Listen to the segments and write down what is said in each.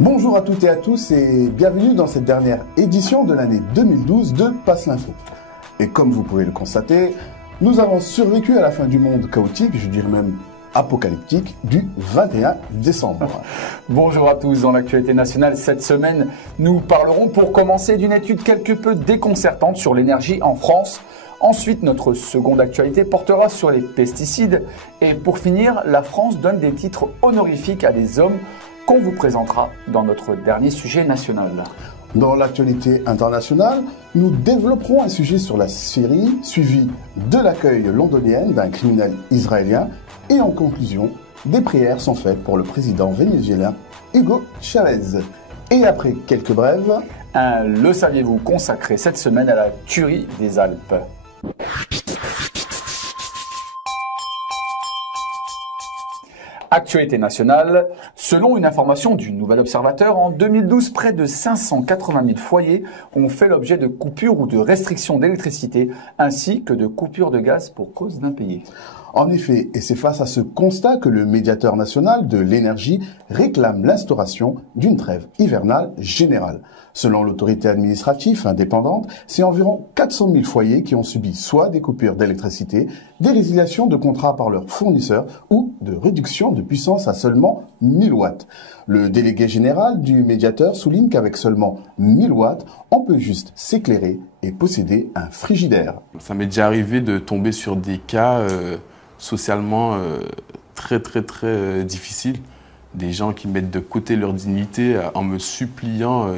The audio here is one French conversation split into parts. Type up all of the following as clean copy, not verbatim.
Bonjour à toutes et à tous et bienvenue dans cette dernière édition de l'année 2012 de Passe l'Info. Et comme vous pouvez le constater, nous avons survécu à la fin du monde chaotique, je dirais même apocalyptique, du 21 décembre. Bonjour à tous, dans l'actualité nationale cette semaine, nous parlerons pour commencer d'une étude quelque peu déconcertante sur l'énergie en France. Ensuite, notre seconde actualité portera sur les pesticides. Et pour finir, la France donne des titres honorifiques à des hommes qu'on vous présentera dans notre dernier sujet national. Dans l'actualité internationale, nous développerons un sujet sur la Syrie, suivi de l'accueil londonien d'un criminel israélien. Et en conclusion, des prières sont faites pour le président vénézuélien Hugo Chavez. Et après quelques brèves, Le saviez-vous consacré cette semaine à la tuerie des Alpes. Actualité nationale, selon une information du Nouvel Observateur, en 2012, près de 580 000 foyers ont fait l'objet de coupures ou de restrictions d'électricité, ainsi que de coupures de gaz pour cause d'impayés. En effet, et c'est face à ce constat que le médiateur national de l'énergie réclame l'instauration d'une trêve hivernale générale. Selon l'autorité administrative indépendante, c'est environ 400 000 foyers qui ont subi soit des coupures d'électricité, des résiliations de contrats par leurs fournisseurs ou de réduction de puissance à seulement 1000 watts. Le délégué général du médiateur souligne qu'avec seulement 1000 watts, on peut juste s'éclairer et posséder un frigidaire. Ça m'est déjà arrivé de tomber sur des cas socialement très difficiles. Des gens qui mettent de côté leur dignité en me suppliant.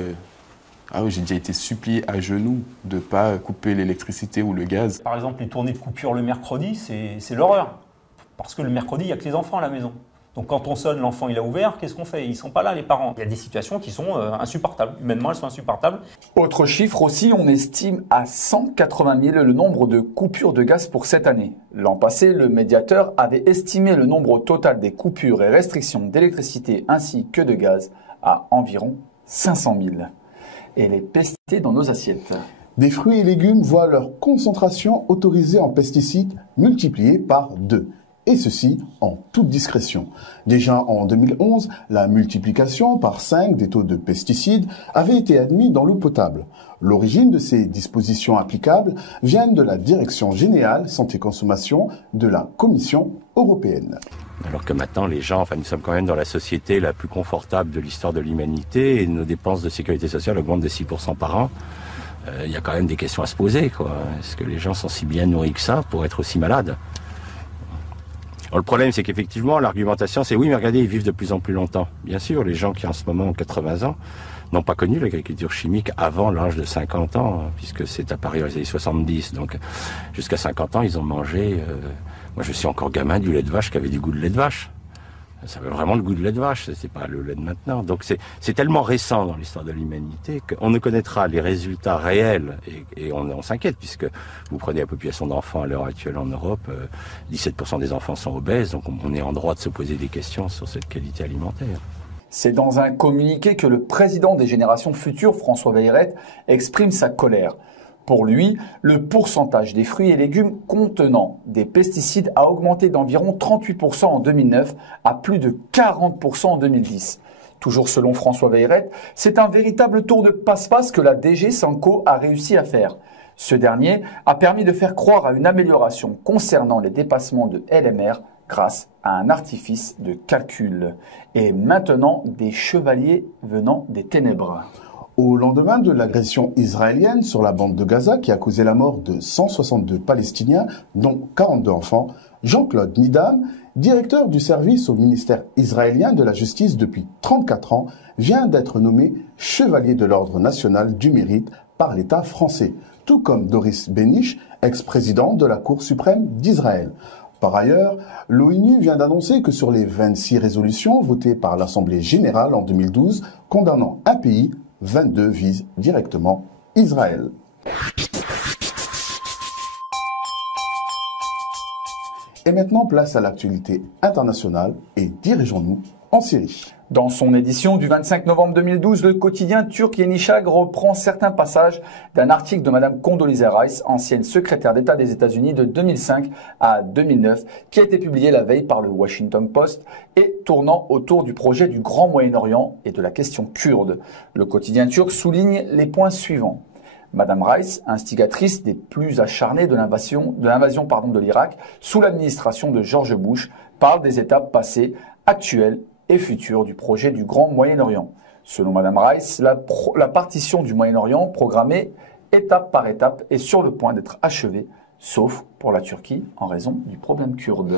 Ah oui, j'ai déjà été supplié à genoux de ne pas couper l'électricité ou le gaz. Par exemple, les tournées de coupure le mercredi, c'est l'horreur. Parce que le mercredi, il n'y a que les enfants à la maison. Donc quand on sonne, l'enfant il a ouvert, qu'est-ce qu'on fait? Ils ne sont pas là, les parents. Il y a des situations qui sont insupportables. Humainement, elles sont insupportables. Autre chiffre aussi, on estime à 180 000 le nombre de coupures de gaz pour cette année. L'an passé, le médiateur avait estimé le nombre total des coupures et restrictions d'électricité ainsi que de gaz à environ 500 000. Et les pesticides dans nos assiettes. Des fruits et légumes voient leur concentration autorisée en pesticides multipliée par 2. Et ceci en toute discrétion. Déjà en 2011, la multiplication par 5 des taux de pesticides avait été admise dans l'eau potable. L'origine de ces dispositions applicables vient de la Direction générale santé-consommation de la Commission européenne. Alors que maintenant, les gens, nous sommes quand même dans la société la plus confortable de l'histoire de l'humanité et nos dépenses de sécurité sociale augmentent de 6% par an. Il y a quand même des questions à se poser, quoi. Est-ce que les gens sont si bien nourris que ça pour être aussi malades? Alors, le problème, c'est qu'effectivement, l'argumentation, c'est oui, mais regardez, ils vivent de plus en plus longtemps. Bien sûr, les gens qui en ce moment ont 80 ans n'ont pas connu l'agriculture chimique avant l'âge de 50 ans, puisque c'est apparu dans les années 70. Donc, jusqu'à 50 ans, ils ont mangé... Moi, je suis encore gamin du lait de vache qui avait du goût de lait de vache. Ça avait vraiment le goût de lait de vache, c'est pas le lait de maintenant. Donc c'est tellement récent dans l'histoire de l'humanité qu'on ne connaîtra les résultats réels et on s'inquiète puisque vous prenez la population d'enfants à l'heure actuelle en Europe, 17% des enfants sont obèses, donc on est en droit de se poser des questions sur cette qualité alimentaire. C'est dans un communiqué que le président des générations futures, François Bayrette, exprime sa colère. Pour lui, le pourcentage des fruits et légumes contenant des pesticides a augmenté d'environ 38% en 2009 à plus de 40% en 2010. Toujours selon François Bayrette, c'est un véritable tour de passe-passe que la DG Sanco a réussi à faire. Ce dernier a permis de faire croire à une amélioration concernant les dépassements de LMR grâce à un artifice de calcul. Et maintenant, des chevaliers venant des ténèbres. Au lendemain de l'agression israélienne sur la bande de Gaza qui a causé la mort de 162 Palestiniens, dont 42 enfants, Jean-Claude Nidam, directeur du service au ministère israélien de la Justice depuis 34 ans, vient d'être nommé chevalier de l'Ordre national du mérite par l'État français, tout comme Doris Béniche, ex-président de la Cour suprême d'Israël. Par ailleurs, l'ONU vient d'annoncer que sur les 26 résolutions votées par l'Assemblée générale en 2012 condamnant un pays, 22 visent directement Israël. Et maintenant, place à l'actualité internationale et dirigeons-nous en en Syrie. Dans son édition du 25 novembre 2012, le quotidien turc Yeni Shag reprend certains passages d'un article de Mme Condoleezza Rice, ancienne secrétaire d'État des États-Unis de 2005 à 2009, qui a été publié la veille par le Washington Post et tournant autour du projet du Grand Moyen-Orient et de la question kurde. Le quotidien turc souligne les points suivants. Madame Rice, instigatrice des plus acharnés de l'invasion de l'Irak sous l'administration de George Bush, parle des étapes passées, actuelles et futures du projet du Grand Moyen-Orient. Selon Madame Rice, la partition du Moyen-Orient, programmée étape par étape, est sur le point d'être achevée, sauf pour la Turquie en raison du problème kurde.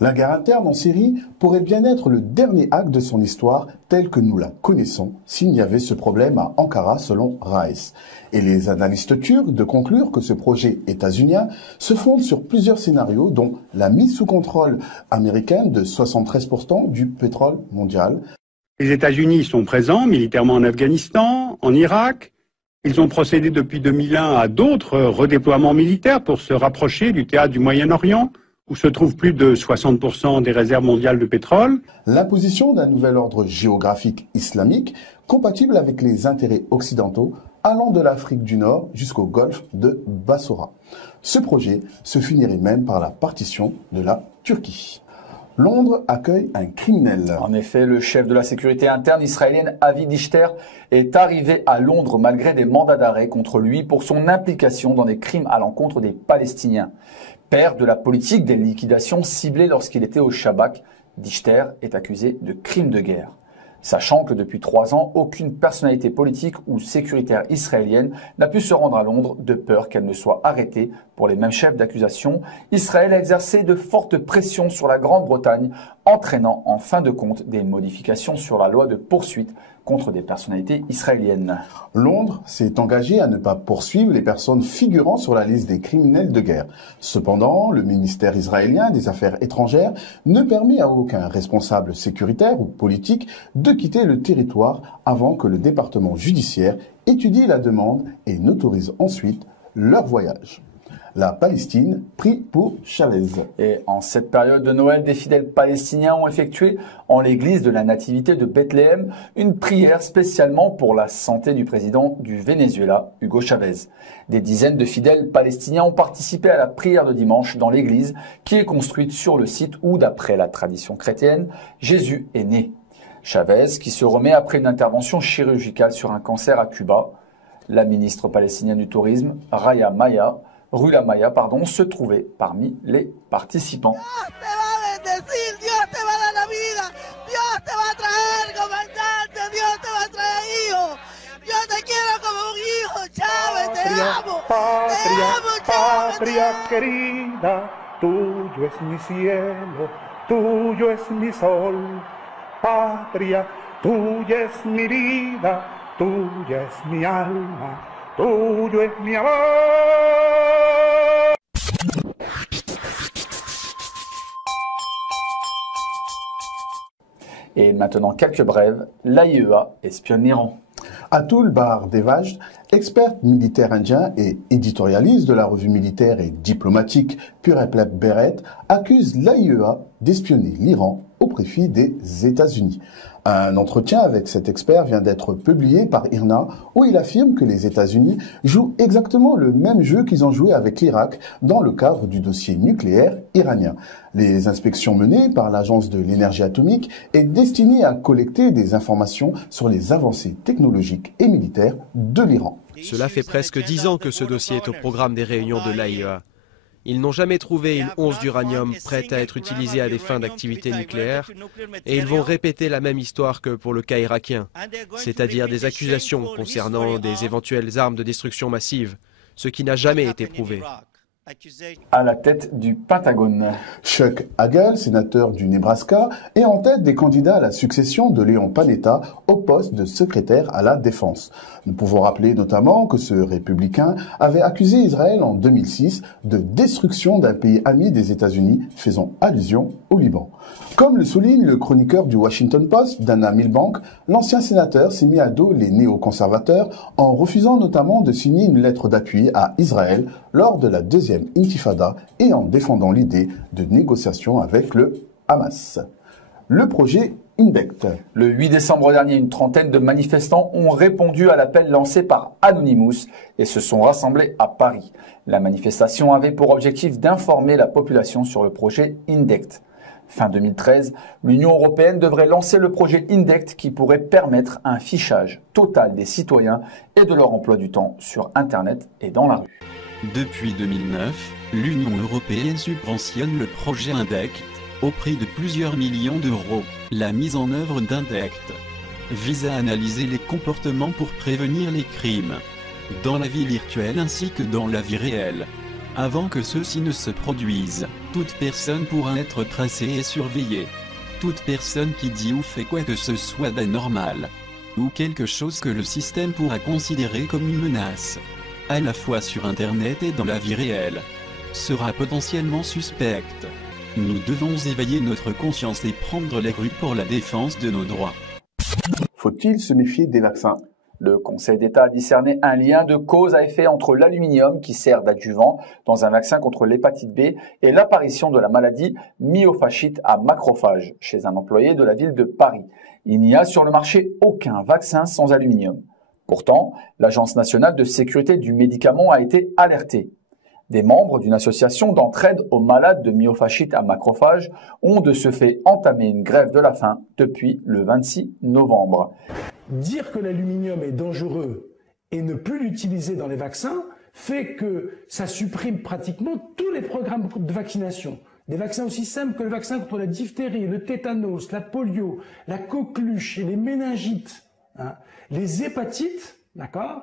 La guerre interne en Syrie pourrait bien être le dernier acte de son histoire tel que nous la connaissons s'il n'y avait ce problème à Ankara selon Rice. Et les analystes turcs de conclure que ce projet états-unien se fonde sur plusieurs scénarios dont la mise sous contrôle américaine de 73% du pétrole mondial. Les États-Unis sont présents militairement en Afghanistan, en Irak. Ils ont procédé depuis 2001 à d'autres redéploiements militaires pour se rapprocher du théâtre du Moyen-Orient, où se trouvent plus de 60% des réserves mondiales de pétrole. L'imposition d'un nouvel ordre géographique islamique compatible avec les intérêts occidentaux allant de l'Afrique du Nord jusqu'au golfe de Bassora. Ce projet se finirait même par la partition de la Turquie. Londres accueille un criminel. En effet, le chef de la sécurité interne israélienne, Avi Dichter, est arrivé à Londres malgré des mandats d'arrêt contre lui pour son implication dans des crimes à l'encontre des Palestiniens. Père de la politique des liquidations ciblées lorsqu'il était au Shabak, Dichter est accusé de crimes de guerre. Sachant que depuis 3 ans, aucune personnalité politique ou sécuritaire israélienne n'a pu se rendre à Londres de peur qu'elle ne soit arrêtée pour les mêmes chefs d'accusation, Israël a exercé de fortes pressions sur la Grande-Bretagne, entraînant en fin de compte des modifications sur la loi de poursuite contre des personnalités israéliennes. Londres s'est engagé à ne pas poursuivre les personnes figurant sur la liste des criminels de guerre. Cependant, le ministère israélien des Affaires étrangères ne permet à aucun responsable sécuritaire ou politique de quitter le territoire avant que le département judiciaire étudie la demande et n'autorise ensuite leur voyage. La Palestine prie pour Chavez. Et en cette période de Noël, des fidèles palestiniens ont effectué en l'église de la Nativité de Bethléem une prière spécialement pour la santé du président du Venezuela, Hugo Chavez. Des dizaines de fidèles palestiniens ont participé à la prière de dimanche dans l'église qui est construite sur le site où, d'après la tradition chrétienne, Jésus est né. Chavez, qui se remet après une intervention chirurgicale sur un cancer à Cuba, la ministre palestinienne du Tourisme, Rula Maya, se trouvait parmi les participants. Patria querida, tuyo es mi cielo, tuyo es mi sol. Patria, tuya es mi vida, tuya es mi alma, tuyo es mi amor. Et maintenant, quelques brèves. L'AIEA espionne l'Iran. Atul Bardevaj, expert militaire indien et éditorialiste de la revue militaire et diplomatique Purepleb Beret, accuse l'AIEA d'espionner l'Iran au profit des États-Unis. Un entretien avec cet expert vient d'être publié par IRNA où il affirme que les États-Unis jouent exactement le même jeu qu'ils ont joué avec l'Irak dans le cadre du dossier nucléaire iranien. Les inspections menées par l'Agence de l'énergie atomique est destinées à collecter des informations sur les avancées technologiques et militaires de l'Iran. Cela fait presque 10 ans que ce dossier est au programme des réunions de l'AIEA. Ils n'ont jamais trouvé une once d'uranium prête à être utilisée à des fins d'activité nucléaire et ils vont répéter la même histoire que pour le cas irakien, c'est-à-dire des accusations concernant des éventuelles armes de destruction massive, ce qui n'a jamais été prouvé. À la tête du Pentagone. Chuck Hagel, sénateur du Nebraska, est en tête des candidats à la succession de Leon Panetta au poste de secrétaire à la Défense. Nous pouvons rappeler notamment que ce républicain avait accusé Israël en 2006 de destruction d'un pays ami des États-Unis, faisant allusion au Liban. Comme le souligne le chroniqueur du Washington Post, Dana Milbank, l'ancien sénateur s'est mis à dos les néoconservateurs en refusant notamment de signer une lettre d'appui à Israël lors de la deuxième intifada et en défendant l'idée de négociation avec le Hamas. Le projet Indect. Le 8 décembre dernier, une trentaine de manifestants ont répondu à l'appel lancé par Anonymous et se sont rassemblés à Paris. La manifestation avait pour objectif d'informer la population sur le projet Indect. Fin 2013, l'Union européenne devrait lancer le projet Indect qui pourrait permettre un fichage total des citoyens et de leur emploi du temps sur Internet et dans la rue. Depuis 2009, l'Union européenne subventionne le projet Indect au prix de plusieurs millions d'euros. La mise en œuvre d'Indect vise à analyser les comportements pour prévenir les crimes, dans la vie virtuelle ainsi que dans la vie réelle. Avant que ceux-ci ne se produisent, toute personne pourra être tracée et surveillée. Toute personne qui dit ou fait quoi que ce soit d'anormal, ou quelque chose que le système pourra considérer comme une menace, à la fois sur Internet et dans la vie réelle, sera potentiellement suspecte. Nous devons éveiller notre conscience et prendre les rues pour la défense de nos droits. Faut-il se méfier des vaccins ? Le Conseil d'État a discerné un lien de cause à effet entre l'aluminium qui sert d'adjuvant dans un vaccin contre l'hépatite B et l'apparition de la maladie myofasciite à macrophages chez un employé de la ville de Paris. Il n'y a sur le marché aucun vaccin sans aluminium. Pourtant, l'Agence nationale de sécurité du médicament a été alertée. Des membres d'une association d'entraide aux malades de myofasciite à macrophages ont de ce fait entamé une grève de la faim depuis le 26 novembre. Dire que l'aluminium est dangereux et ne plus l'utiliser dans les vaccins fait que ça supprime pratiquement tous les programmes de vaccination. Des vaccins aussi simples que le vaccin contre la diphtérie, le tétanos, la polio, la coqueluche et les méningites. Les hépatites, d'accord,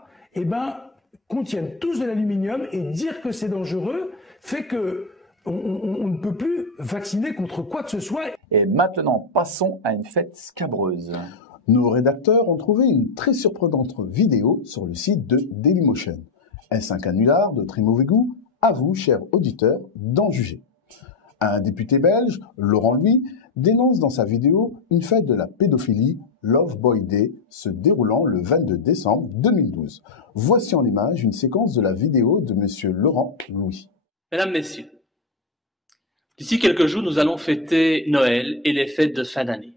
contiennent tous de l'aluminium et dire que c'est dangereux fait que on ne peut plus vacciner contre quoi que ce soit. Et maintenant, passons à une fête scabreuse. Nos rédacteurs ont trouvé une très surprenante vidéo sur le site de Dailymotion. Est-ce un canular de très mauvais goût? À vous, chers auditeurs, d'en juger. Un député belge, Laurent Louis, dénonce dans sa vidéo une fête de la pédophilie, Love Boy Day, se déroulant le 22 décembre 2012. Voici en image une séquence de la vidéo de monsieur Laurent Louis. Mesdames, Messieurs, d'ici quelques jours, nous allons fêter Noël et les fêtes de fin d'année.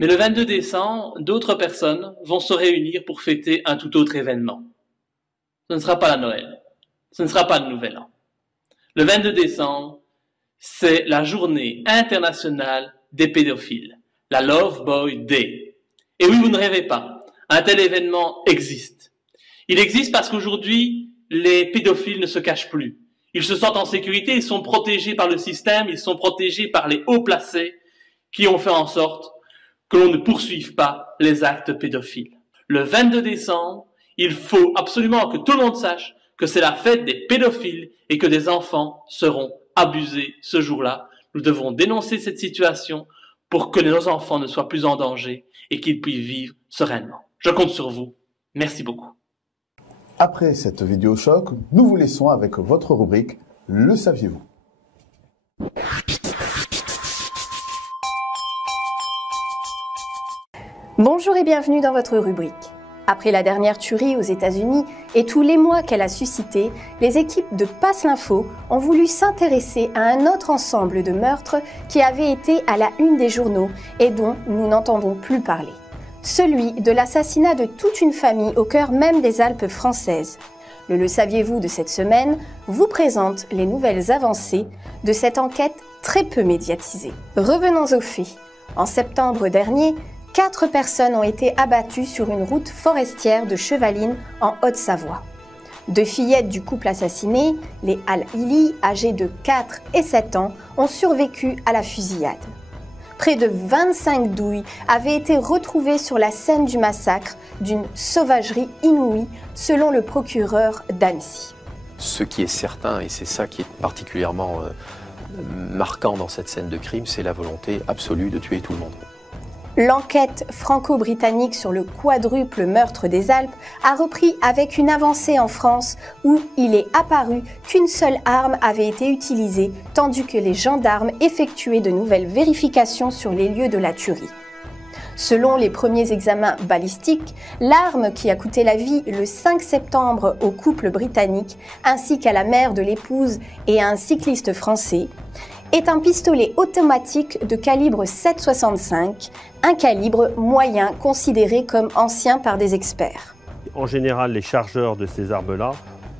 Mais le 22 décembre, d'autres personnes vont se réunir pour fêter un tout autre événement. Ce ne sera pas la Noël, ce ne sera pas le Nouvel An. Le 22 décembre, c'est la journée internationale des pédophiles, la Love Boy Day. Et oui, vous ne rêvez pas, un tel événement existe. Il existe parce qu'aujourd'hui, les pédophiles ne se cachent plus. Ils se sentent en sécurité, ils sont protégés par le système, ils sont protégés par les hauts placés qui ont fait en sorte que l'on ne poursuive pas les actes pédophiles. Le 22 décembre, il faut absolument que tout le monde sache que c'est la fête des pédophiles et que des enfants seront abusés ce jour-là. Nous devons dénoncer cette situation pour que nos enfants ne soient plus en danger et qu'ils puissent vivre sereinement. Je compte sur vous. Merci beaucoup. Après cette vidéo choc, nous vous laissons avec votre rubrique « Le saviez-vous ». Bonjour et bienvenue dans votre rubrique. Après la dernière tuerie aux États-Unis et tous l'émoi qu'elle a suscité, les équipes de Passe l'Info ont voulu s'intéresser à un autre ensemble de meurtres qui avait été à la une des journaux et dont nous n'entendons plus parler. Celui de l'assassinat de toute une famille au cœur même des Alpes françaises. Le saviez-vous de cette semaine vous présente les nouvelles avancées de cette enquête très peu médiatisée. Revenons aux faits. En septembre dernier, 4 personnes ont été abattues sur une route forestière de Chevaline en Haute-Savoie. 2 fillettes du couple assassiné, les Al-Hili, âgées de 4 et 7 ans, ont survécu à la fusillade. Près de 25 douilles avaient été retrouvées sur la scène du massacre d'une sauvagerie inouïe, selon le procureur d'Annecy. Ce qui est certain, et c'est ça qui est particulièrement marquant dans cette scène de crime, c'est la volonté absolue de tuer tout le monde. L'enquête franco-britannique sur le quadruple meurtre des Alpes a repris avec une avancée en France où il est apparu qu'une seule arme avait été utilisée tandis que les gendarmes effectuaient de nouvelles vérifications sur les lieux de la tuerie. Selon les premiers examens balistiques, l'arme qui a coûté la vie le 5 septembre au couple britannique ainsi qu'à la mère de l'épouse et à un cycliste français est un pistolet automatique de calibre 7,65, un calibre moyen considéré comme ancien par des experts. En général, les chargeurs de ces armes-là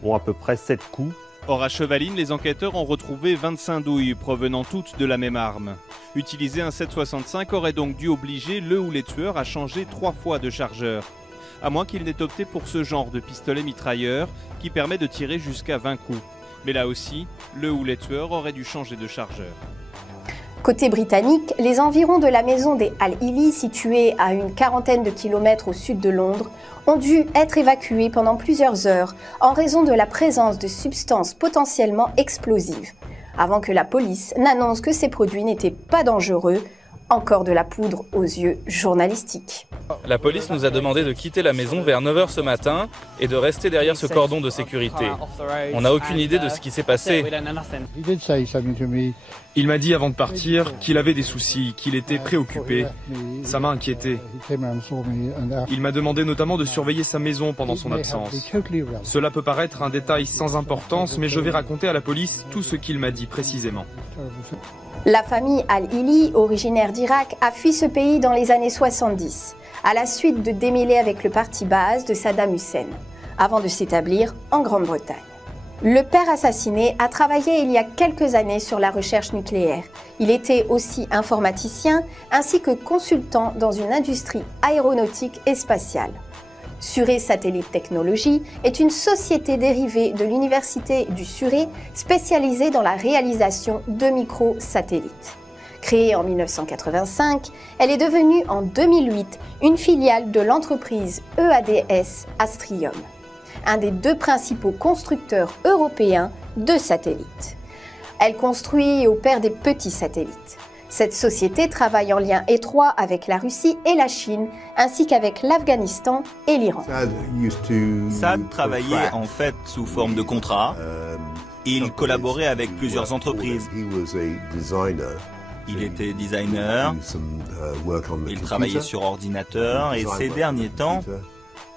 ont à peu près 7 coups. Or à Chevaline, les enquêteurs ont retrouvé 25 douilles provenant toutes de la même arme. Utiliser un 7,65 aurait donc dû obliger le ou les tueurs à changer 3 fois de chargeur. À moins qu'ils n'aient opté pour ce genre de pistolet mitrailleur qui permet de tirer jusqu'à 20 coups. Mais là aussi, le ou les tueurs auraient dû changer de chargeur. Côté britannique, les environs de la maison des Al-Hili, située à une quarantaine de kilomètres au sud de Londres, ont dû être évacués pendant plusieurs heures en raison de la présence de substances potentiellement explosives, avant que la police n'annonce que ces produits n'étaient pas dangereux. Encore de la poudre aux yeux journalistiques. La police nous a demandé de quitter la maison vers 9h ce matin et de rester derrière ce cordon de sécurité. On n'a aucune idée de ce qui s'est passé. Il m'a dit avant de partir qu'il avait des soucis, qu'il était préoccupé. Ça m'a inquiété. Il m'a demandé notamment de surveiller sa maison pendant son absence. Cela peut paraître un détail sans importance, mais je vais raconter à la police tout ce qu'il m'a dit précisément. La famille Al-Hili, originaire d'Irak, a fui ce pays dans les années 70, à la suite de démêlés avec le parti Baas de Saddam Hussein, avant de s'établir en Grande-Bretagne. Le père assassiné a travaillé il y a quelques années sur la recherche nucléaire. Il était aussi informaticien ainsi que consultant dans une industrie aéronautique et spatiale. Surrey Satellite Technologies est une société dérivée de l'Université du Surrey spécialisée dans la réalisation de microsatellites. Créée en 1985, elle est devenue en 2008 une filiale de l'entreprise EADS Astrium, un des 2 principaux constructeurs européens de satellites. Elle construit et opère des petits satellites. Cette société travaille en lien étroit avec la Russie et la Chine, ainsi qu'avec l'Afghanistan et l'Iran. Saad travaillait en fait sous forme de contrat. Il collaborait avec plusieurs entreprises. Il était designer, il travaillait sur ordinateur et ces derniers temps,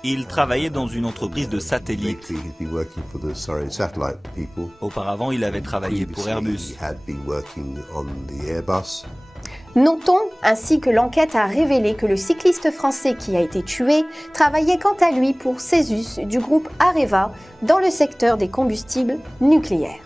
il travaillait dans une entreprise de satellites. Auparavant, il avait travaillé pour Airbus. Notons ainsi que l'enquête a révélé que le cycliste français qui a été tué travaillait quant à lui pour Cesus du groupe Areva dans le secteur des combustibles nucléaires.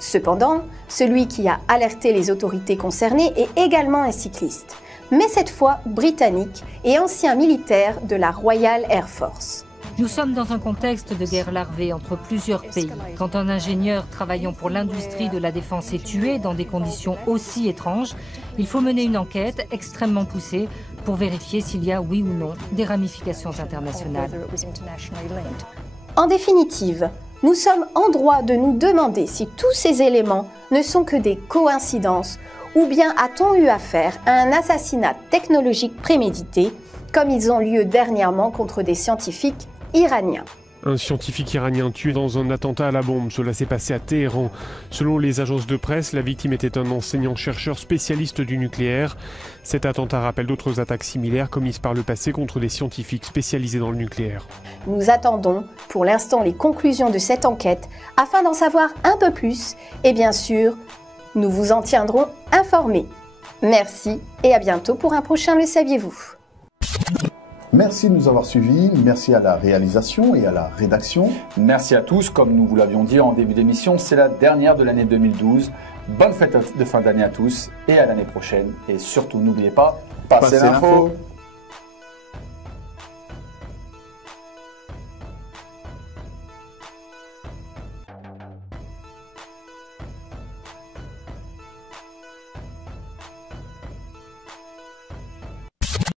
Cependant, celui qui a alerté les autorités concernées est également un cycliste, mais cette fois britannique et ancien militaire de la Royal Air Force. Nous sommes dans un contexte de guerre larvée entre plusieurs pays. Quand un ingénieur travaillant pour l'industrie de la défense est tué dans des conditions aussi étranges, il faut mener une enquête extrêmement poussée pour vérifier s'il y a, oui ou non, des ramifications internationales. En définitive, nous sommes en droit de nous demander si tous ces éléments ne sont que des coïncidences ou bien a-t-on eu affaire à un assassinat technologique prémédité, comme ils ont lieu dernièrement contre des scientifiques iraniens. Un scientifique iranien tué dans un attentat à la bombe, cela s'est passé à Téhéran. Selon les agences de presse, la victime était un enseignant-chercheur spécialiste du nucléaire. Cet attentat rappelle d'autres attaques similaires commises par le passé contre des scientifiques spécialisés dans le nucléaire. Nous attendons pour l'instant les conclusions de cette enquête afin d'en savoir un peu plus et bien sûr, nous vous en tiendrons informés. Merci et à bientôt pour un prochain Le Saviez-vous ? Merci de nous avoir suivis, merci à la réalisation et à la rédaction. Merci à tous, comme nous vous l'avions dit en début d'émission, c'est la dernière de l'année 2012. Bonne fête de fin d'année à tous et à l'année prochaine. Et surtout, n'oubliez pas, passez l'info.